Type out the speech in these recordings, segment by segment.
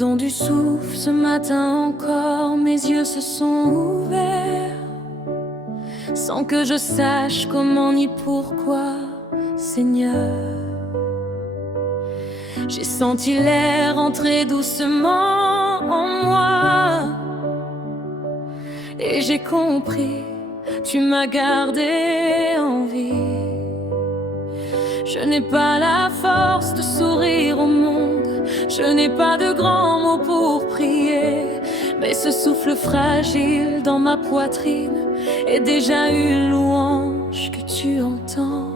don du souffle, ce matin encore, mes yeux se sont ouverts, sans que je sache comment ni pourquoi, Seigneur. J'ai senti l'air entrer doucement en moi, et j'ai compris, tu m'as gardé en vie. Je n'ai pas la force de sourire au monde, je n'ai pas de grands mots pour prier, mais ce souffle fragile dans ma poitrine est déjà une louange que tu entends.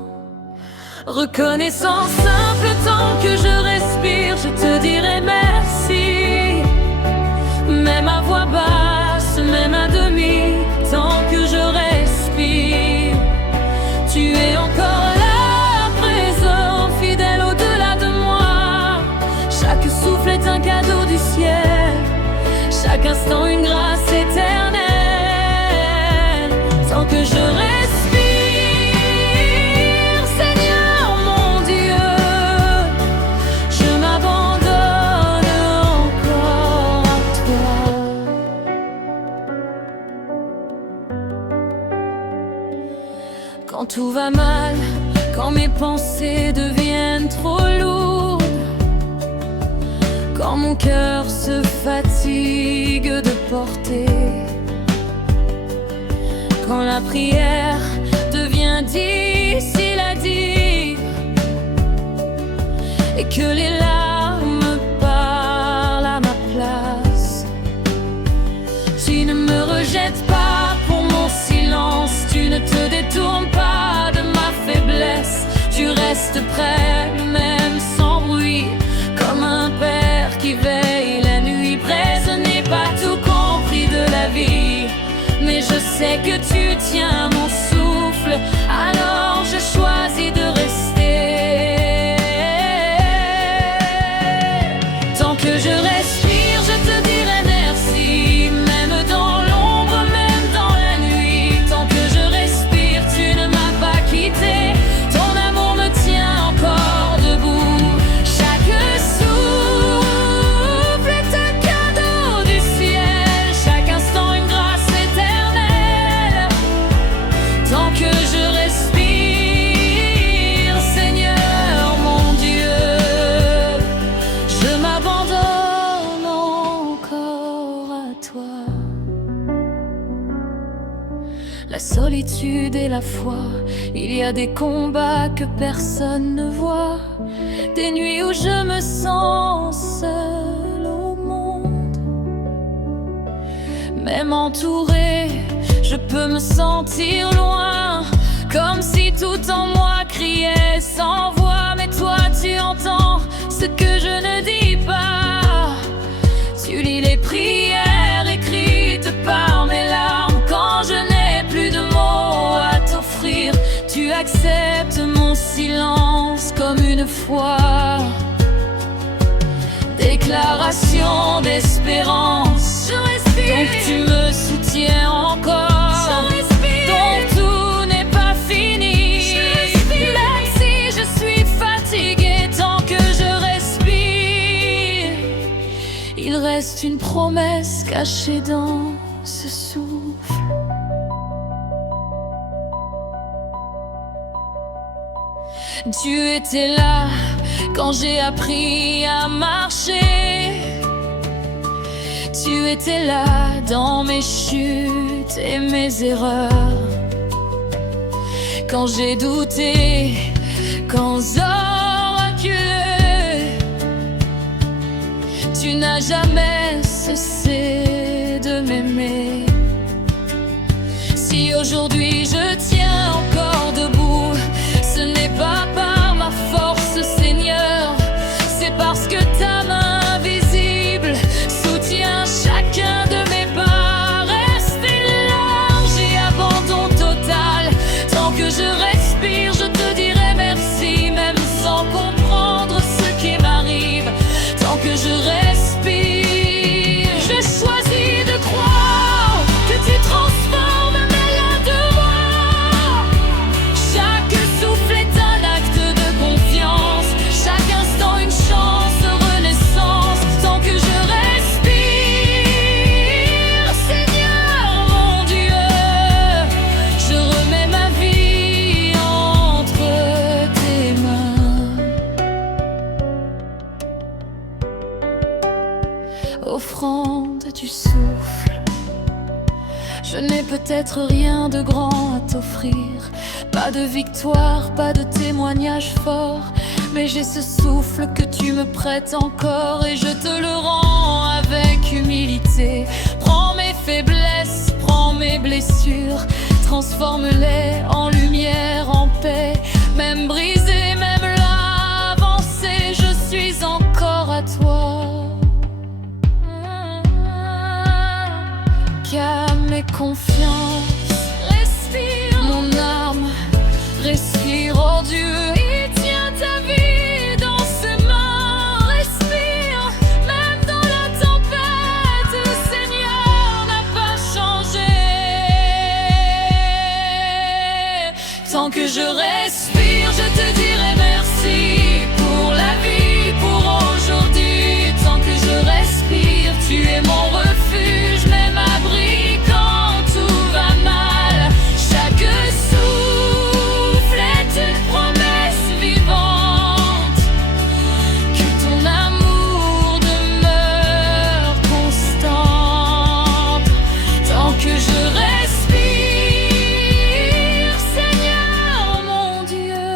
Reconnaissant simple tant que je respire, je te dirai merci. Même à voix basse, même à demi, tant que je respire, tu es encore là, présent, fidèle au-delà de moi. Chaque souffle est un cadeau du ciel, chaque instant une grâce éternelle. Tant que je respire, Seigneur mon Dieu, je m'abandonne encore à toi. Quand tout va mal, quand mes pensées deviennent trop lourdes, quand mon cœur se fatigue de porter, quand la prière devient difficile à dire et que les larmes parlent à ma place, tu ne me rejettes pas pour mon silence, tu ne te détournes pas de ma faiblesse, tu restes près même sans bruit, comme un père qui veille la nuit près. Je n'ai pas tout compris de la vie, mais je sais que tu tiens mon souffle, alors je choisis de rester. Tant que je respire, je te dirai merci, même dans l'ombre, même dans la nuit. Tant que je respire, tu ne m'as pas quitté, ton amour me tient encore debout. Chaque souffle est un cadeau du ciel, chaque instant une grâce éternelle. Tant que je respire, Seigneur mon Dieu, je m'abandonne encore à toi. La solitude et la foi, il y a des combats que personne ne voit, des nuits où je me sens seul au monde. Même entouré, je peux me sentir loin, comme si tout en moi criait sans voix. Mais toi tu entends ce que je ne dis pas, tu lis les prières écrites par mes larmes. Quand je n'ai plus de mots à t'offrir, tu acceptes mon silence comme une foi. Déclaration d'espérance, je respire. Donc tu me soutiens encore, je respire. Donc tout n'est pas fini, je respire. Même si je suis fatiguée, tant que je respire, il reste une promesse cachée dans ce souffle. Tu étais là quand j'ai appris à marcher, tu étais là dans mes chutes et mes erreurs, quand j'ai douté, quand j'aurais reculé, tu n'as jamais cessé de m'aimer. Si aujourd'hui je tiens encore debout, ce n'est pas par ma force, Seigneur, c'est parce que ta main invisible soutient chacun de mes pas. Rester large et abandon total. Tant que je respire, je te dirai merci, même sans comprendre ce qui m'arrive. Tant que je respire, je choisis de croire que tu transformes mes larmes de moi. peut-être rien de grand à t'offrir, pas de victoire, pas de témoignage fort, mais j'ai ce souffle que tu me prêtes encore et je te le rends avec humilité. Prends mes faiblesses, prends mes blessures, transforme-les en lumière, en paix. Même brisé, même là avancé, je suis encore à toi. Calme et confiance, respire mon âme, respire, oh Dieu, il tient ta vie dans ses mains. Respire, même dans la tempête, le Seigneur n'a pas changé. Tant que je respire, je te dirai merci pour la vie, pour aujourd'hui. Tant que je respire, tu es mon refuge, même abri quand tout va mal. Chaque souffle est une promesse vivante, que ton amour demeure constant. Tant que je respire, Seigneur mon Dieu,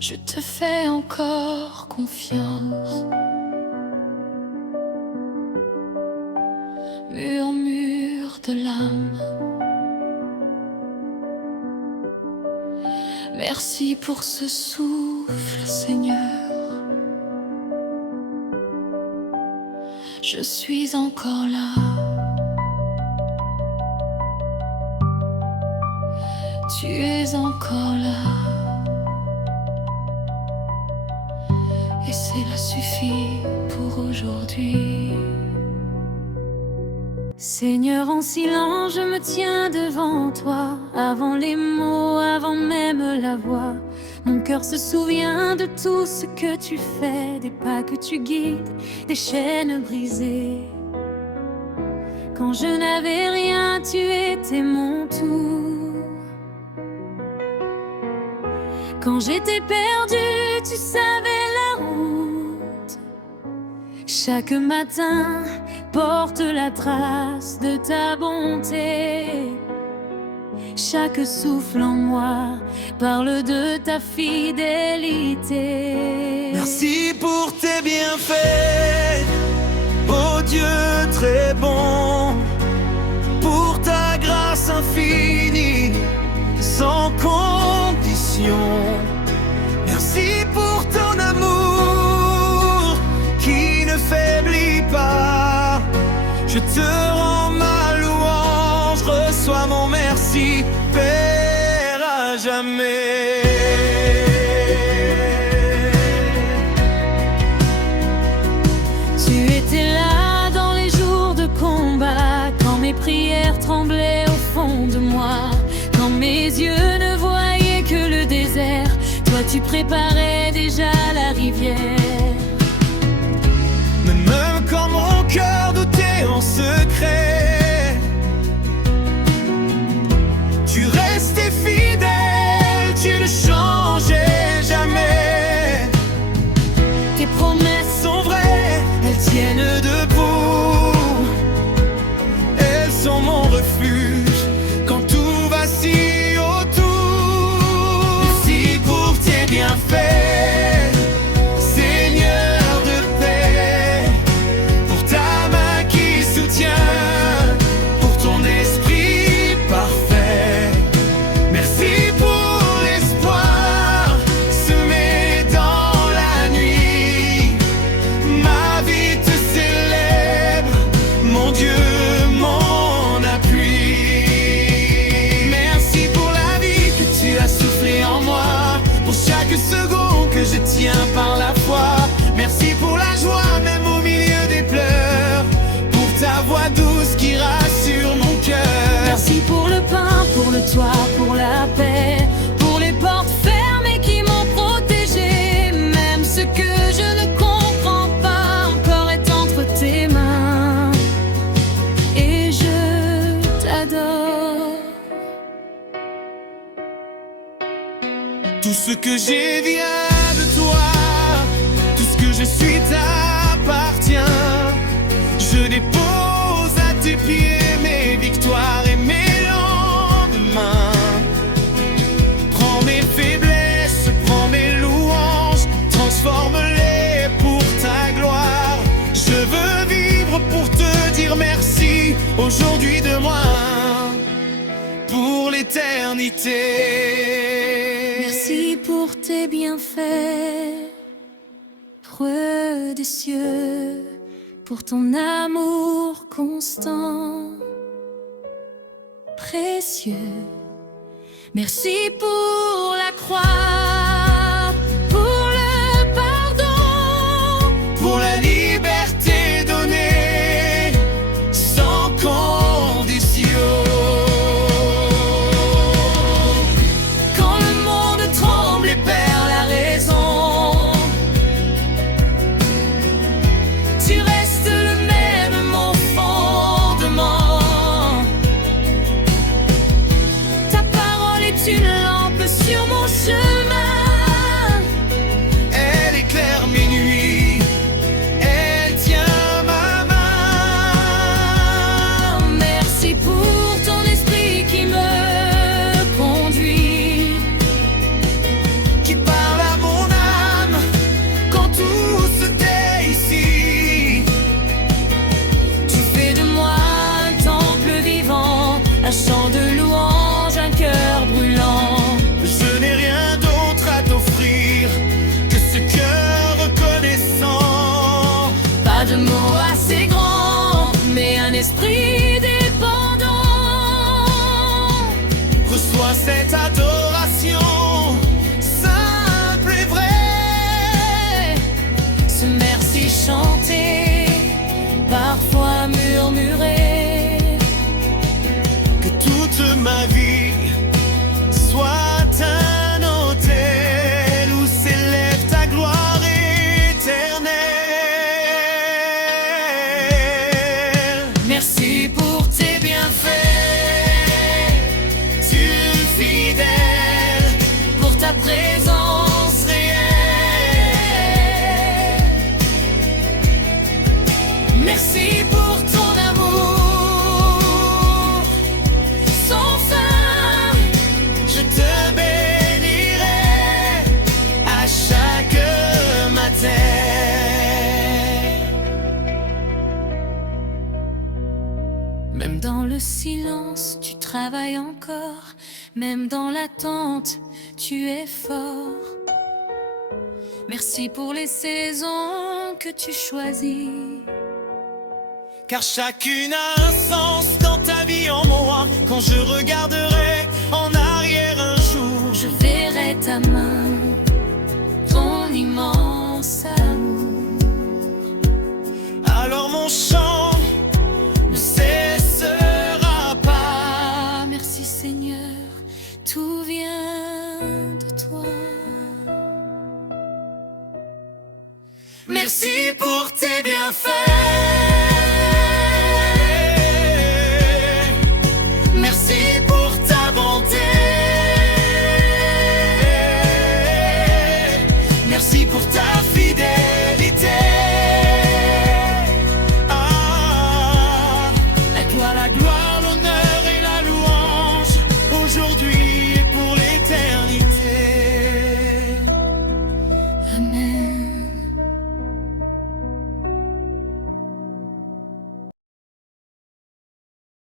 je te fais encore confiance. Murmure de l'âme, merci pour ce souffle, Seigneur. Je suis encore là. Tu es encore là. Et cela suffit pour aujourd'hui. Seigneur, en silence, je me tiens devant toi. Avant les mots, avant même la voix, mon cœur se souvient de tout ce que tu fais, des pas que tu guides, des chaînes brisées. Quand je n'avais rien, tu étais mon tout. Quand j'étais perdue, tu savais la route. Chaque matin porte la trace de ta bonté. Chaque souffle en moi parle de ta fidélité. Merci pour tes bienfaits, ô Dieu très bon, pour ta grâce infinie, sans condition. Merci pour ton amour qui ne faiblit pas. Je te rends ma louange, reçois mon merci, Père à jamais. Tu étais là dans les jours de combat, quand mes prières tremblaient au fond de moi, quand mes yeux ne voyaient que le désert. Toi tu préparais déjà la rivière. Mais même quand mon cœur doutait en secret, tu restais fidèle, tu ne changeais jamais. Tes promesses Sont vraies, elles tiennent debout. Elles sont mon refuge quand tout vacille autour. Merci pour tes bienfaits, Seigneur de paix, pour ta main qui soutient, pour ton esprit parfait. Merci pour l'espoir semé dans la nuit. Ma vie te célèbre, mon Dieu, mon appui. Merci pour la vie que tu as soufflé en moi, pour chaque seconde que je tiens par la foi. Merci pour la joie, même au milieu des pleurs, pour ta voix douce qui rassure mon cœur. Merci pour le pain, pour le toit, pour la paix, pour les portes fermées qui m'ont protégé. Même ce que je ne comprends pas encore est entre tes mains. Et je t'adore. Tout ce que j'ai vient de toi, tout ce que je suis t'appartient. Je dépose à tes pied mes victoires et mes lendemains. Prends mes faiblesses, prends mes louanges, transforme-les pour ta gloire. Je veux vivre pour te dire merci, aujourd'hui, demain, pour l'éternité. Merci pour tes bienfaits, roi des cieux, pour ton amour constant, précieux. Merci pour la croix, pour le pardon, pour la liberté donnée sans condition. quand le monde tremble et perd la raison. Tu restes le même, mon fondement. Ta parole est une lampe sur mon chemin. Elle éclaire mes nuits, elle tient ma main. Merci pour ton esprit qui me conduit, Qui parle à mon âme quand tout se tait ici. tu fais de moi un temple vivant, un chant de louange, un cœur brûlant. Je n'ai rien d'autre à t'offrir que ce cœur reconnaissant. Pas de mots assez grands, mais un esprit dépendant. Reçois cette adoration simple et vraie. Ce merci chanté, parfois murmuré. Que toute ma vie soit un autel où s'élève ta gloire éternelle. Merci pour tes Bienfait, tu es fidèle pour ta présence réelle. Merci pour ton amour sans fin. Je te bénirai à chaque matin. Même dans le silence, tu travailles encore. Même dans l'attente, tu es fort. Merci pour les saisons que tu choisis. Car chacune a un sens dans ta vie en moi. Quand je regarderai en arrière un jour, Je verrai ta main, ton immense amour. alors mon chant ne cessera pas. Merci Seigneur, tout vient de toi. Merci pour tes bienfaits.